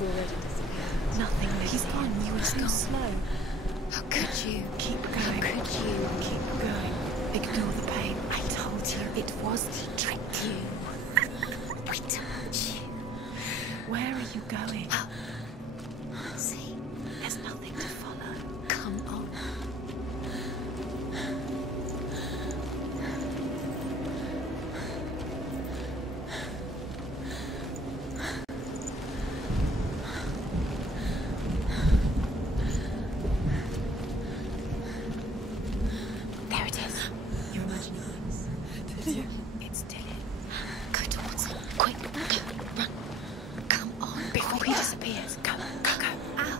It's already disappeared. Nothing lives. He's gone. You were too slow. How could you? Keep going. How could you? Keep going. Ignore the pain. I told you it was to trick you. We told you. Where are you going? See, there's nothing to follow. Come on. There it is. You're imagining this. Did you? It's Dylan. Go towards it. Quick. Go. Run. Come on. Before he disappears. Go. Go. Go. Ow.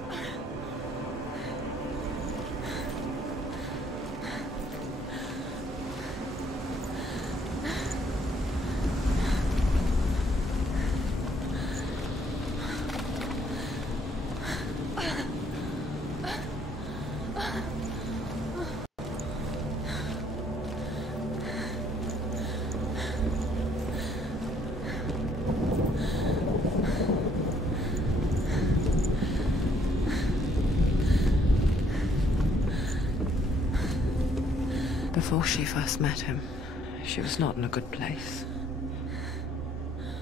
Before she first met him, she was not in a good place.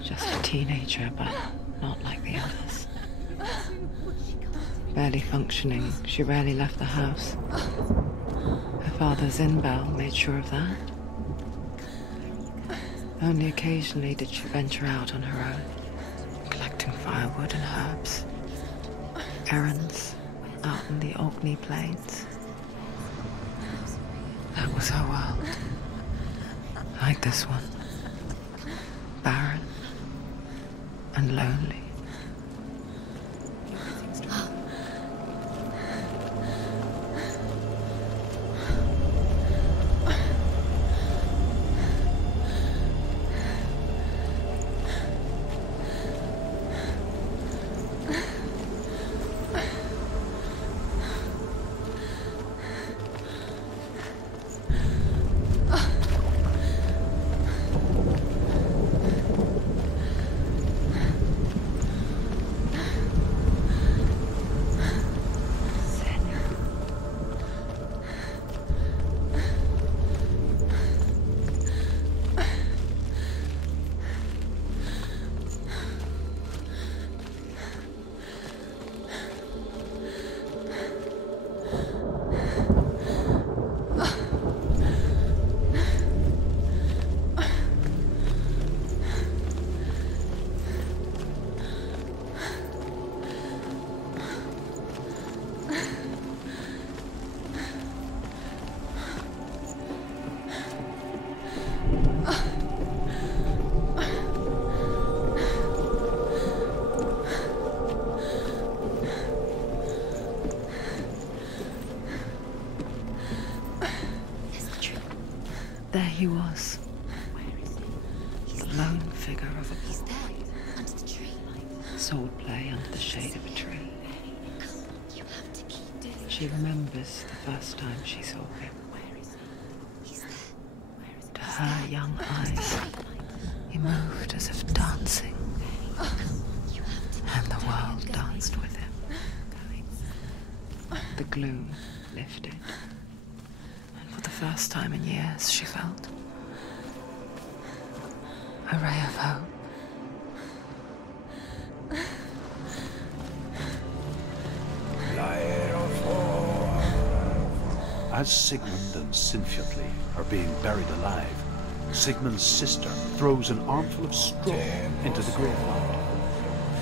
Just a teenager, but not like the others. Barely functioning, she rarely left the house. Her father's in-bell made sure of that. Only occasionally did she venture out on her own, collecting firewood and herbs. Errands out in the Orkney Plains. That was her world. Like this one. Barren and lonely. There he was. The lone figure of a boy. Sword play under the shade of a tree. She remembers the first time she saw him. To her young eyes, he moved as if dancing. And the world danced with him. The gloom lifted. For the first time in years, she felt a ray of hope. As Sigmund and Sinfjotli are being buried alive, Sigmund's sister throws an armful of straw into the graveyard.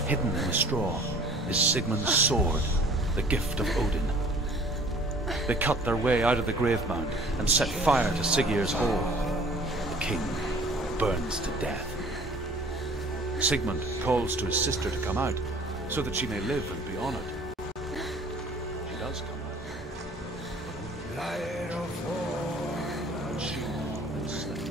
Hidden in the straw is Sigmund's sword, the gift of Odin. They cut their way out of the grave mound and set fire to Siggeir's hole. The king burns to death. Sigmund calls to his sister to come out so that she may live and be honored. She does come out. And she is slain.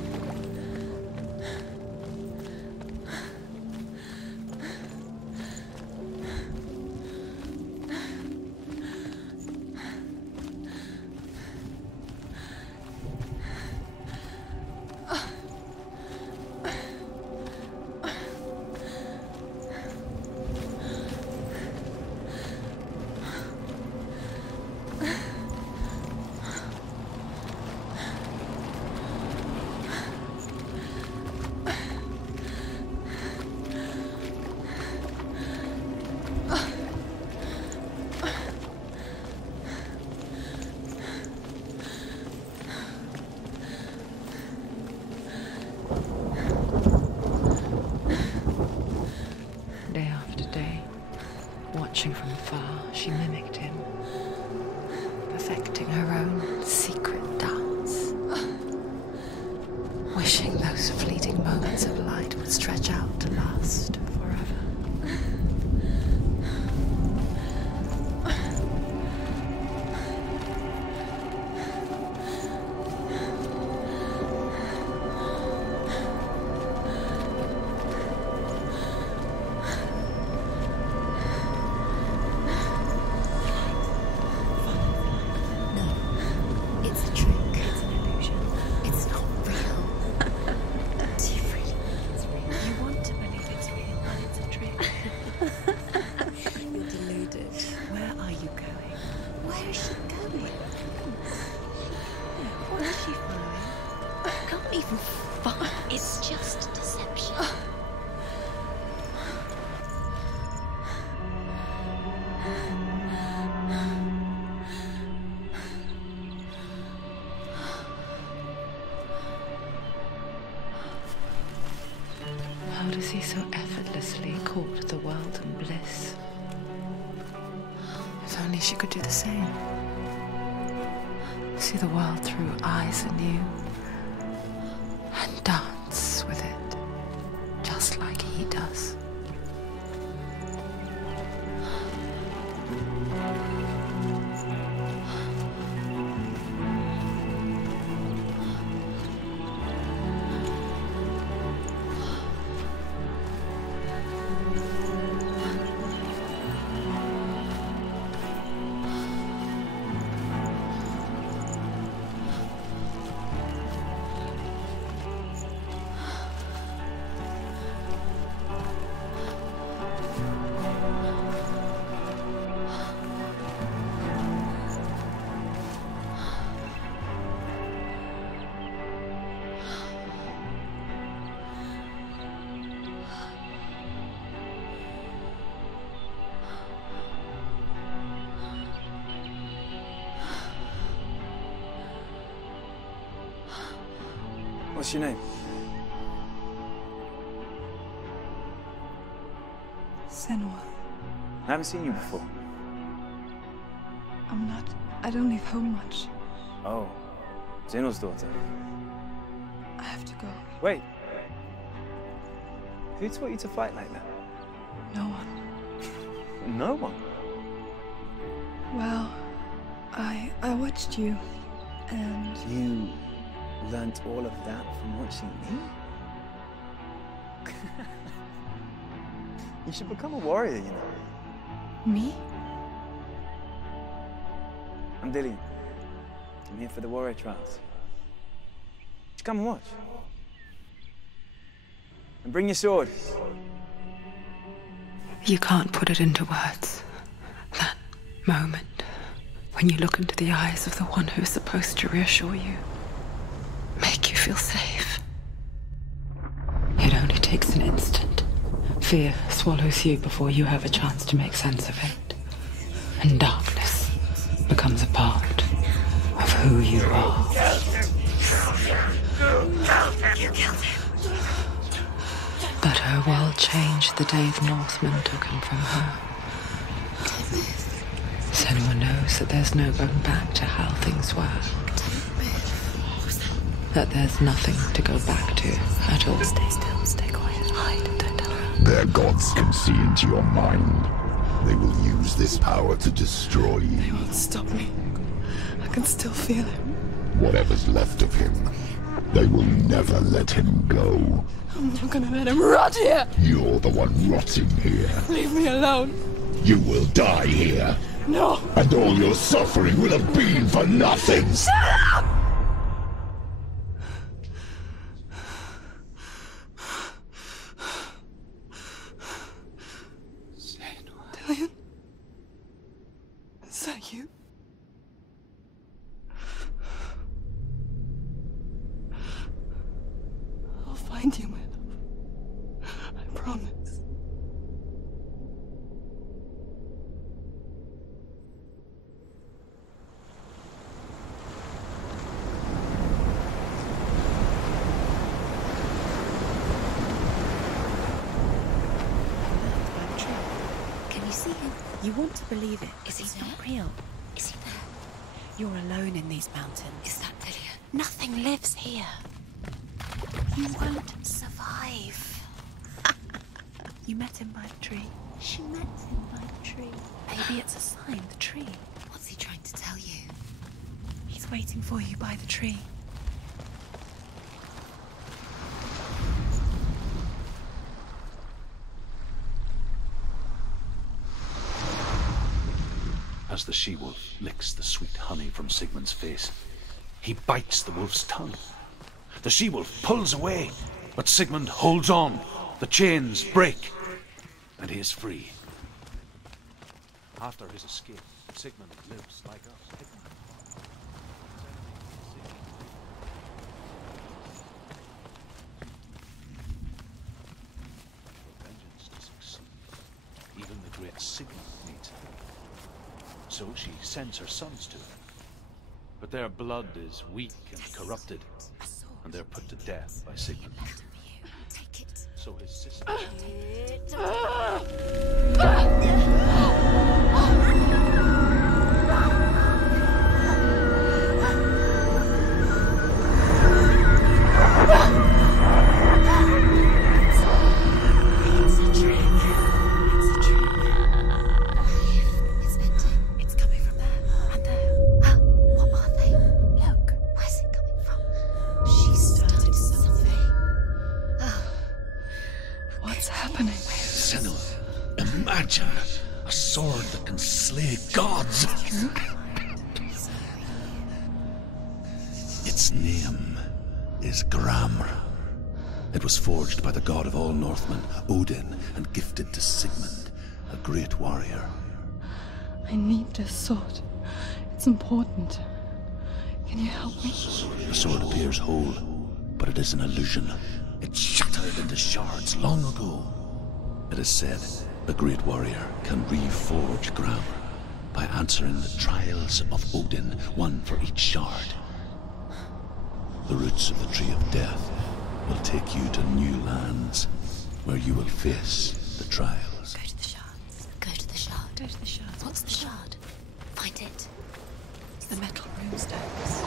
Watching from afar, she mimicked him, perfecting her own secret dance, wishing those fleeting moments of light would stretch out to last forever. How does he so effortlessly court the world and bliss? If only she could do the same. See the world through eyes anew and dance with it, just like he does. What's your name? Senua. I haven't seen you before. I don't leave home much. Oh, Zenua's daughter. I have to go. Wait. Who taught you to fight like that? No one. No one? Well, I watched you, and... You learnt all of that from watching me? You should become a warrior, you know. Me? I'm Dillian. I'm here for the warrior trials. Just come and watch. And bring your sword. You can't put it into words. That moment when you look into the eyes of the one who's supposed to reassure you, make you feel safe. It only takes an instant. Fear swallows you before you have a chance to make sense of it. And darkness becomes a part of who you are. You killed him. But her world changed the day the Northmen took him from her. Senua knows that there's no going back to how things were. That there's nothing to go back to at all. Stay still, stay quiet, hide, don't tell her. Their gods can see into your mind. They will use this power to destroy you. They won't stop me. I can still feel him. Whatever's left of him, they will never let him go. I'm not gonna let him rot here! You're the one rotting here. Leave me alone! You will die here. No! And all your suffering will have been for nothing. Shut up! Dillian? Is that you? I'll find you, my love. I promise. Can you see him? You want to believe it, but Is he he's there? not real. Is he there? You're alone in these mountains. Is that Delia? Nothing lives here. You won't survive. You met him by the tree. She met him by the tree. Maybe it's a sign, the tree. What's he trying to tell you? He's waiting for you by the tree. As the she-wolf licks the sweet honey from Sigmund's face, he bites the wolf's tongue. The she-wolf pulls away, but Sigmund holds on. The chains break, and he is free. After his escape, Sigmund lives like us, hidden in the heart. For vengeance to succeed, even the great Sigmund needs help. So she sends her sons to him. But their blood is weak and corrupted, and they're put to death by Sigmund. Take it. So his sister... It's coming from there and there. What are they? Look. Where's it coming from? She started something. What's happening? Senua, imagine a sword that can slay gods. Its name is Gramr. It was forged by the god of all Northmen, Odin, and gifted to Sigmund, a great warrior. I need this sword. It's important. Can you help me? The sword appears whole, but it is an illusion. It shattered into shards long ago. It is said a great warrior can reforge Gramr by answering the trials of Odin, one for each shard. The roots of the Tree of Death will take you to new lands, where you will face the trials. Go to the shards. Go to the shard. Go to the shards. What's the shard? Find it. It's the metal runestones.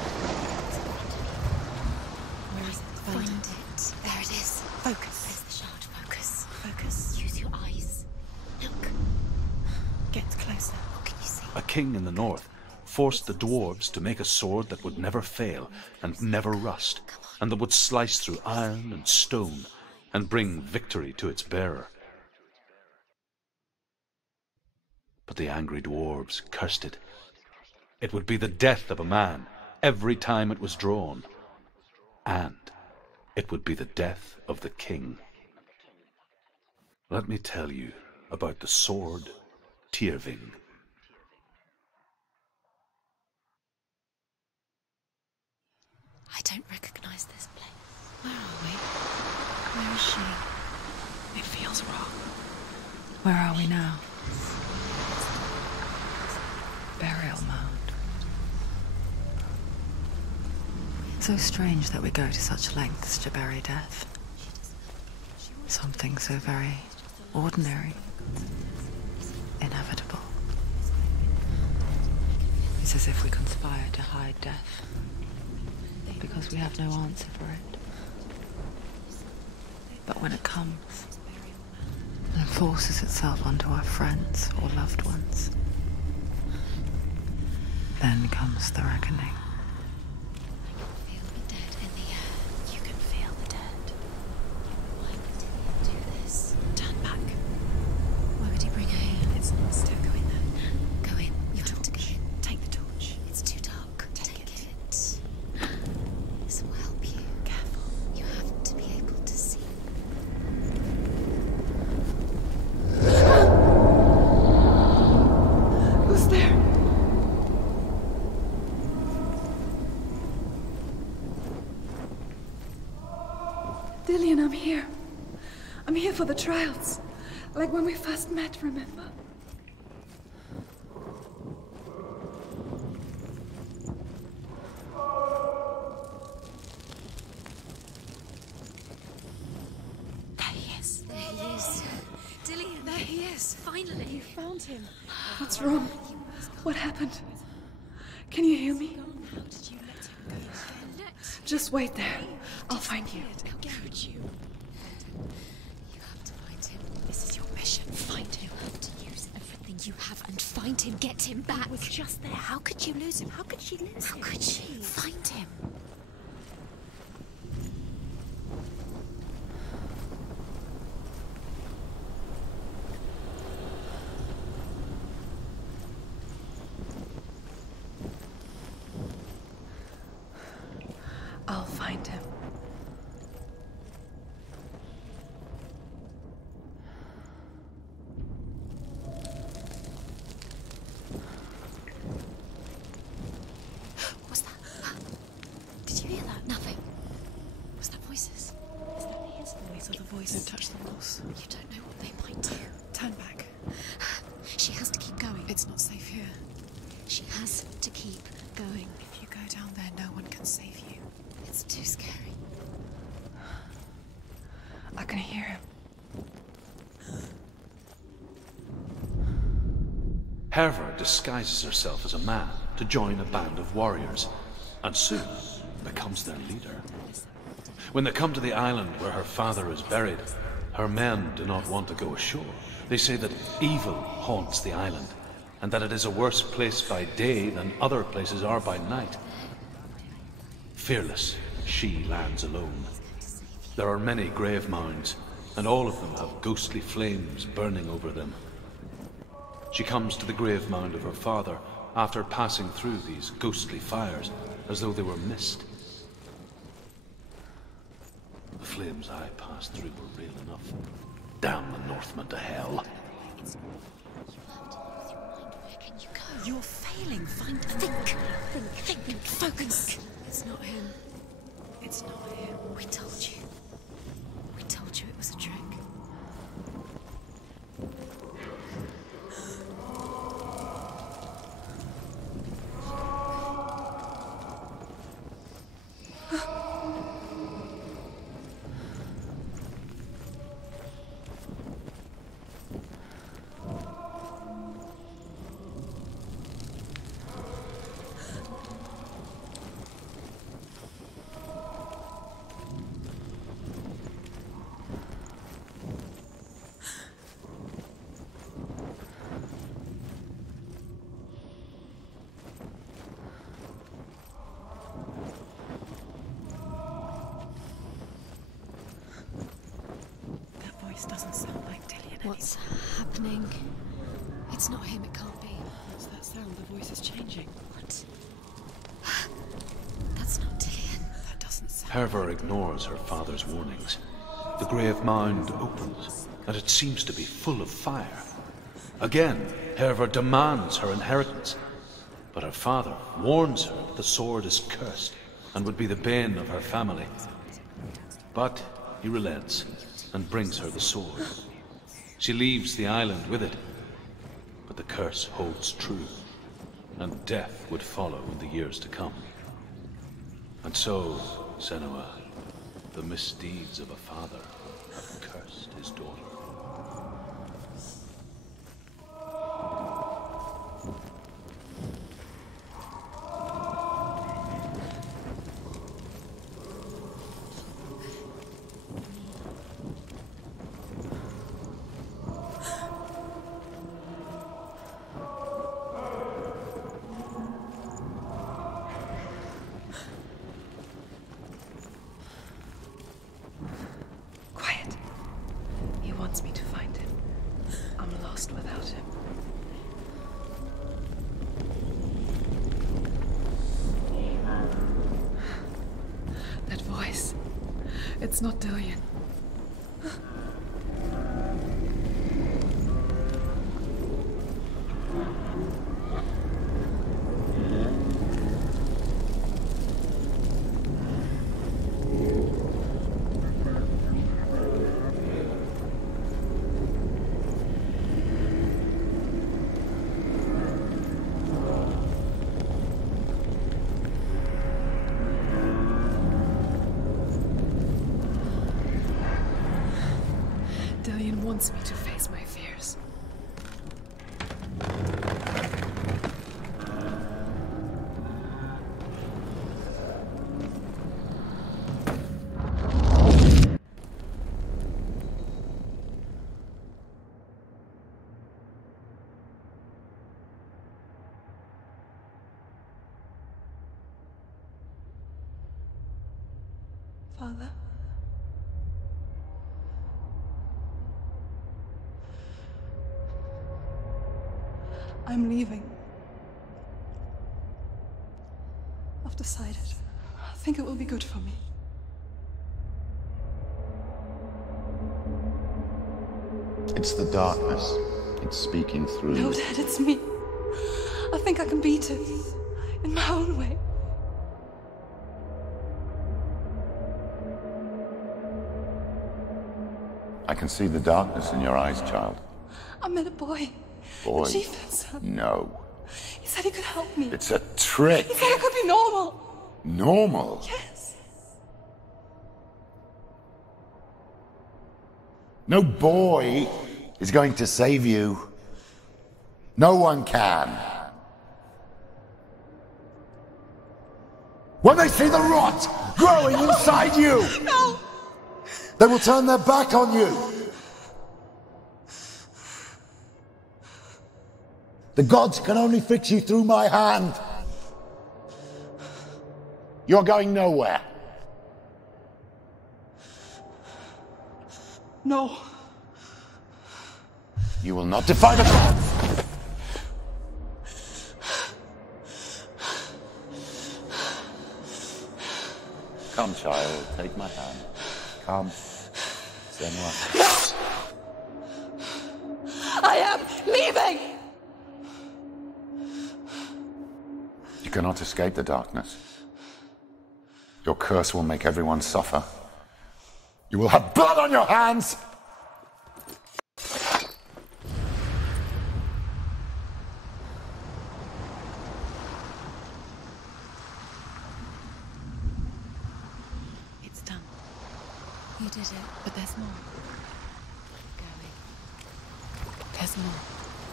Where is it? Find it. There it is. Focus. Where's the shard? Focus. Focus. Use your eyes. Look. Get closer. What can you see? A king in the north forced the dwarves to make a sword that would never fail and never rust, and that would slice through iron and stone and bring victory to its bearer. But the angry dwarves cursed it. It would be the death of a man every time it was drawn, and it would be the death of the king. Let me tell you about the sword Tyrving. I don't recognize this place. Where are we? Where is she? It feels wrong. Where are we now? Burial mound. So strange that we go to such lengths to bury death. Something so very ordinary, inevitable. It's as if we conspire to hide death, because we have no answer for it. But when it comes and forces itself onto our friends or loved ones, then comes the reckoning. Feel the dead in the air. You can feel the dead. Why would he do this? Turn back. Why would he bring her here? It's not still go in there. Go in. You have to go in. Take the torch. It's too dark. Take it. This will help you. Careful. You have to be able to see. Who's there? Dillian, I'm here. I'm here for the trials. Like when we first met, remember? There he is. There he is. Dillian. There he is. Finally. You found him. What's wrong? What happened? Can you hear me? How did you let him go? Just wait there. I'll find you. How could you? You have to find him. This is your mission. Find him. You have to use everything you have and find him. Get him back. He was just there. How could you lose him? How could she lose him? How could she? Find him. I'll find him. What's that? Did you hear that? Nothing. Was that voices? Is that his voice or the voice? Don't touch the walls. You don't know what they might do. Turn back. She has to keep going. It's not safe here. She has to keep going. If you go down there, no one can save you. It's too scary. I can hear him. Herva disguises herself as a man to join a band of warriors, and soon becomes their leader. When they come to the island where her father is buried, her men do not want to go ashore. They say that evil haunts the island, and that it is a worse place by day than other places are by night. Fearless, she lands alone. There are many grave mounds, and all of them have ghostly flames burning over them. She comes to the grave mound of her father after passing through these ghostly fires, as though they were mist. The flames I passed through were real enough. Damn the Northmen to hell. Where can you go? You're failing. Think. Focus. It's not him. It's not him. We told you. We told you it was a trick. Doesn't sound like Dillian. What's happening? It's not him, it can't be. What's that sound? The voice is changing. What? That's not Dillian. That doesn't sound... Herva ignores her father's warnings. The grave mound opens, and it seems to be full of fire. Again, Herva demands her inheritance, but her father warns her that the sword is cursed and would be the bane of her family. But he relents and brings her the sword. She leaves the island with it, but the curse holds true, and death would follow in the years to come. And so, Senua, the misdeeds of a father have cursed his daughter. Me to find him. I'm lost without him. That voice. It's not Dillian. Dillian wants me to face my fears. Father? I'm leaving. I've decided. I think it will be good for me. It's the darkness. It's speaking through. No, Dad, it's me. I think I can beat it. In my own way. I can see the darkness in your eyes, child. I met a boy. Boy? The chieftain's son. No. He said he could help me. It's a trick. He said I could be normal. Normal? Yes. No boy is going to save you. No one can. When they see the rot growing inside you, No! they will turn their back on you. The gods can only fix you through my hand. You're going nowhere. No. You will not defy the gods. Come, child, take my hand. Come. Senua. I am leaving! You cannot escape the darkness. Your curse will make everyone suffer. You will have blood on your hands! It's done. You did it. But there's more. Keep going. There's more.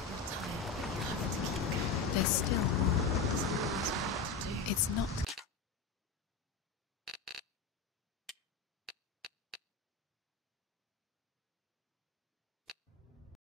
You're tired, but you have to keep going. There's still more. There's always more to do. It's not